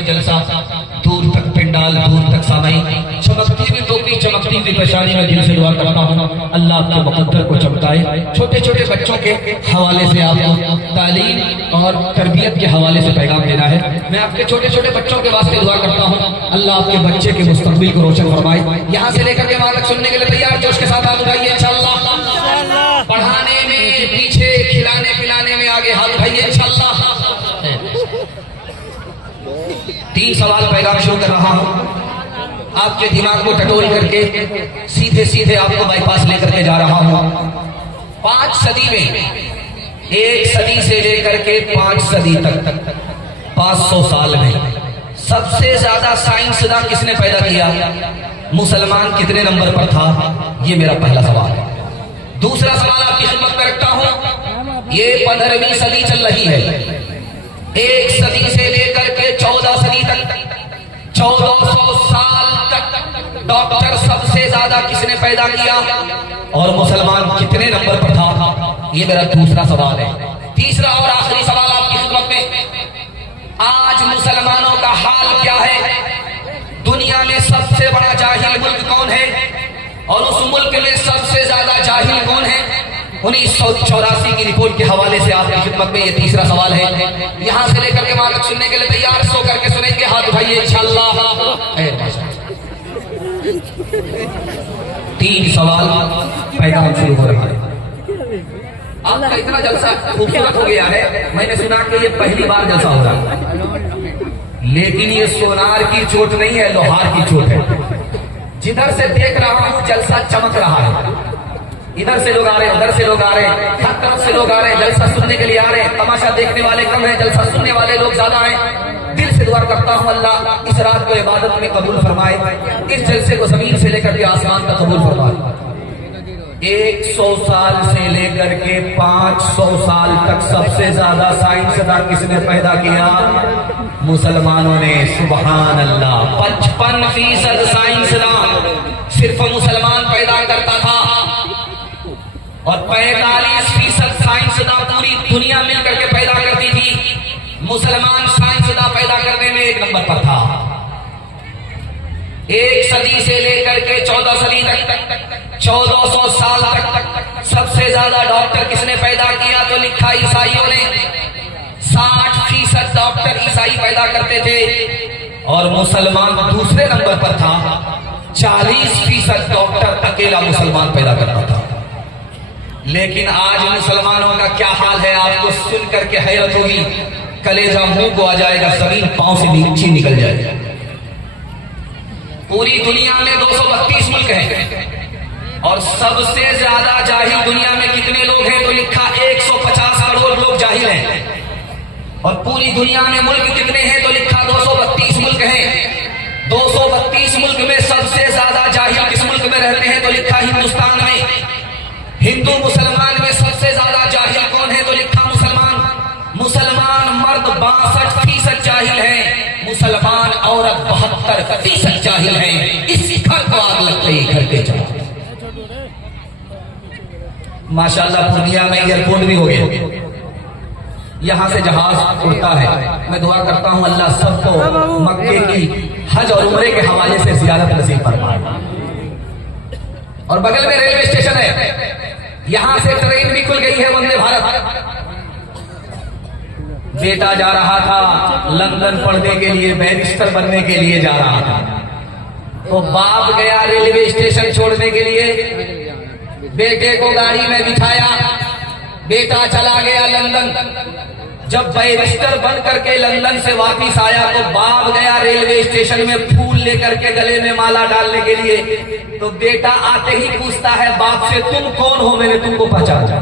का जलसा, दूर तक पिंडाल, दूर तक सामाई, चमकती हुई टोपी, चमकती हुई पेशानी में दिल से दुआ करता हूँ अल्लाह आपके मुकद्दर को चमकाए। छोटे छोटे बच्चों के हवाले से आपको तालीम और तरबियत के हवाले से पैगाम देना है। मैं आपके छोटे छोटे बच्चों के वास्ते दुआ करता हूँ अल्लाह आपके बच्चे के मुस्तकबिल को रोशन फरमाए। यहाँ से लेकर के वहां तक सुनने के लिए तैयार, जोश के साथ हाथ उठाइए इंशाअल्लाह। पढ़ाने में पीछे, खिलाने पिलाने में आगे हाथ उठाइए इंशाअल्लाह। 3 सवाल पैगाम शुरू कर रहा हूं, आपके दिमाग को टटोल करके सीधे सीधे आपको बाईपास लेकर के जा रहा हूं। 5 सदी में, 1 सदी से लेकर के 5 सदी तक 500 साल में सबसे ज्यादा साइंसदान किसने पैदा किया? मुसलमान कितने नंबर पर था? ये मेरा पहला सवाल है। दूसरा सवाल आपकी खिदमत में रखता हूं, ये 15वीं सदी चल रही है, 1 सदी से लेकर के 14 सदी तक, 1400 साल तक डॉक्टर सबसे ज्यादा किसने पैदा किया और मुसलमान कितने नंबर पर था? ये मेरा दूसरा सवाल है। तीसरा और आखिरी सवाल आपकी खिदमत में, आज मुसलमानों का हाल क्या है? दुनिया में सबसे बड़ा जाहिल मुल्क कौन है और उस मुल्क में सबसे ज्यादा जाहिल कौन है? 1984 की रिपोर्ट के हवाले से आपकी खिदमत में ये तीसरा सवाल है। यहां से लेकर के वहां तक सुनने के लिए तैयार, सो करके सुनेंगे, हाथ उठाइए इंशाअल्लाह। 3 सवाल पैगाम शुरू हो रहा है। आपका इतना जलसा खूबसूरत हो गया है, मैंने सुना कि ये पहली बार जलसा हो रहा है, लेकिन ये सोनार की चोट नहीं है, लोहार की चोट है। जिधर से देख रहा हूं जलसा चमक रहा है, इधर से लोग आ रहे हैं, उधर से लोग आ रहे हैं, हर तरफ से लोग आ रहे हैं, जलसा सुनने के लिए आ रहे हैं। तमाशा देखने वाले कम हैं, जलसा सुनने वाले लोग ज्यादा हैं। दिल से दुआ करता हूं अल्लाह इस रात को इबादत में कबूल फरमाए, इस जलसे को जमीन से लेकर के आसमान तक कबूल फरमाए। 100 साल से लेकर के 500 साल तक सबसे ज्यादा साइंसदान किसने पैदा किया? मुसलमानों ने। सुभान अल्लाह। 55% साइंसदान सिर्फ मुसलमान पैदा करता था और 45% साइंसदान पूरी दुनिया मिलकर के पैदा करती थी। मुसलमान साइंसदान पैदा करने में 1 नंबर पर था। 1 सदी से लेकर के 14 सदी तक, 1400 साल तक सबसे ज्यादा डॉक्टर किसने पैदा किया? तो लिखा ईसाइयों ने। 60% डॉक्टर ईसाई पैदा करते थे और मुसलमान दूसरे नंबर पर था। 40% डॉक्टर अकेला मुसलमान पैदा करता था। लेकिन आज मुसलमानों का क्या हाल है, आपको सुन करके हैरत होगी, कलेजा मुंह को आ जाएगा, जमीन पांव से नीचे निकल जाएगा। पूरी दुनिया में 232 मुल्क हैं और सबसे ज्यादा जाहिल दुनिया में कितने लोग हैं? तो लिखा 150 करोड़ लोग जाहिल हैं। और पूरी दुनिया में मुल्क कितने हैं? तो लिखा 232 मुल्क हैं। 232 मुल्क में सबसे ज्यादा जाहिल किस मुल्क में रहते हैं? तो लिखा हिंदुस्तान में। हिंदू मुसलमान में सबसे ज्यादा जाहिल कौन है? तो लिखा मुसलमान। मुसलमान मर्द 62% जाहिल हैं, मुसलमान औरत 72% जाहिल हैं। इस घर को आग लग गई, घर के जाओ। माशाल्लाह पूर्णिया में एयरपोर्ट भी हो गया, यहां से जहाज उड़ता है। मैं दुआ करता हूं अल्लाह सबको मक्के की हज और उम्रे के हवाले से जियारत नसीब फरमाए। और बगल में रेलवे स्टेशन है, यहां से ट्रेन भी खुल गई है, वंदे भारत। बेटा जा रहा था लंदन पढ़ने के लिए, बैरिस्टर बनने के लिए जा रहा था, तो बाप गया रेलवे स्टेशन छोड़ने के लिए, बेटे को गाड़ी में बिठाया, बेटा चला गया लंदन। जब बैरिस्टर बन करके लंदन से वापिस आया तो बाप गया रेलवे स्टेशन में फूल लेकर के गले में माला डालने के लिए। तो बेटा आते ही पूछता है बाप से, तुम कौन हो, मैंने तुमको पहचाना?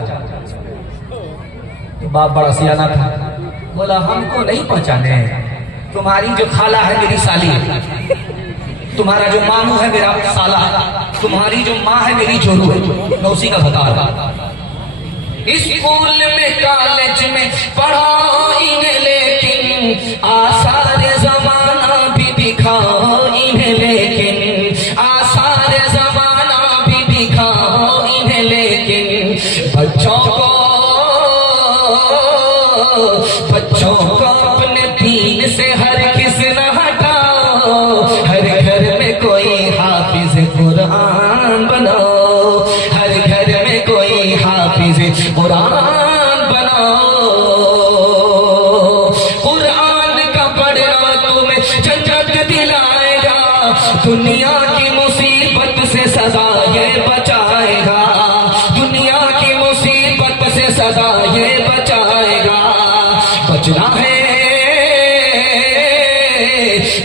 तो बाप बड़ा सियाना था, बोला हमको नहीं पहचाने, तुम्हारी जो खाला है मेरी साली है, तुम्हारा जो मामू है मेरा साला, तुम्हारी जो माँ है मेरी जोरू है। मैं उसी का बता रहा। स्कूल में कॉलेज में पढ़ा इन्हें, लेकिन आसार जमाना भी दिखाओ इन्हें, लेकिन आसार जमाना भी दिखाओ इन्हें, लेकिन बच्चों को अपने दीन से हर किस न दुनिया की मुसीबत से सदा ये बचाएगा, दुनिया की मुसीबत से सदा ये बचाएगा।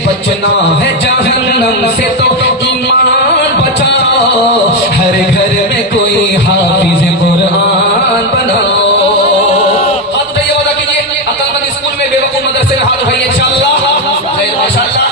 बचना है जहन्नम से तो ईमान बचाओ, हर घर में कोई हाफिज कुरान बनाओ। हाथ उठाइए, वादा कीजिए, अक्लमंद स्कूल में बेवकूफ मदरसे में हाथ उठाइए इंशाअल्लाह।